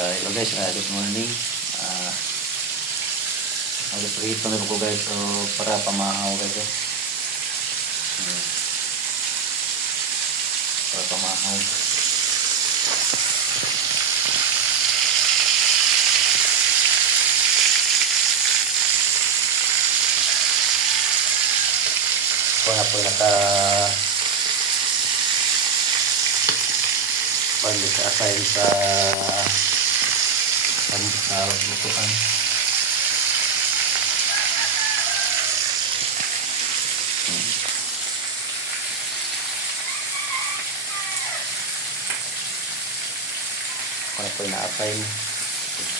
Hello guys, good morning. Mag-prito na po guys, so para pamahaw guys. Para pamahaw. Ako na po naka-assign sa lutuan. Ako na po na-assign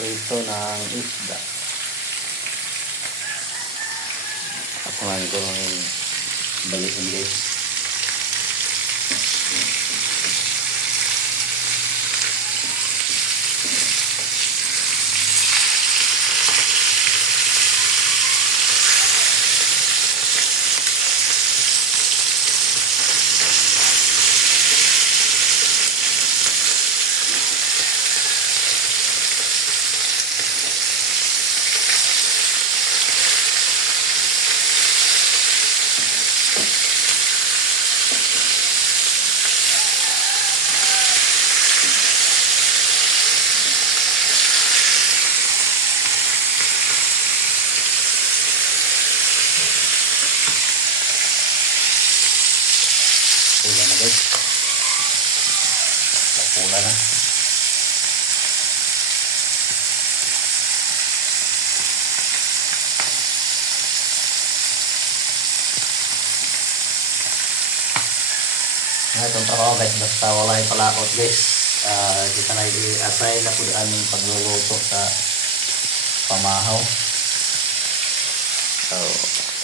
ito ng isda. Ako nga ko balikin guys. Pula na guys. Pula na. Itong trabaho guys, basta wala yung palakot guys. Kita na i-assign na po aming pagluluto sa pamahaw. So,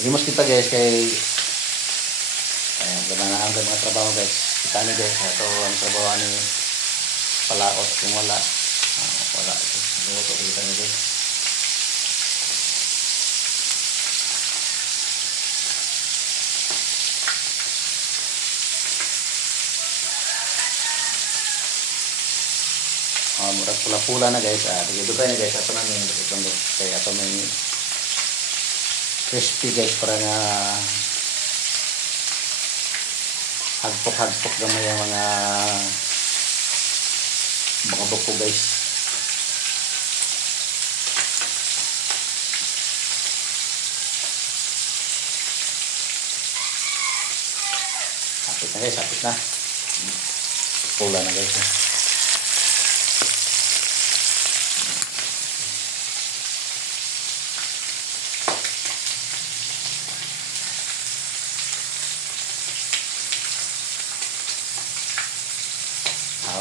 himos kita guys kay ayan, ganda na ang mga trabaho guys. Kita nyo guys, ito ang trabaho ni palaot. Kung wala, wala. Luto, kita nyo guys. Murag pula-pula na guys. Dugay na guys. Ito na may kaya ito may crispy guys para nga hagpok-hagpok gamay ang mga buko guys. Hapit na guys, hapit na. Pula na guys.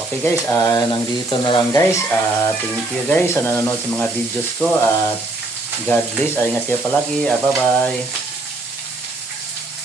Okay guys, nandito na lang guys. Thank you guys sa nanonood sa mga videos ko. At God bless. Ingat kayo palagi. Bye bye.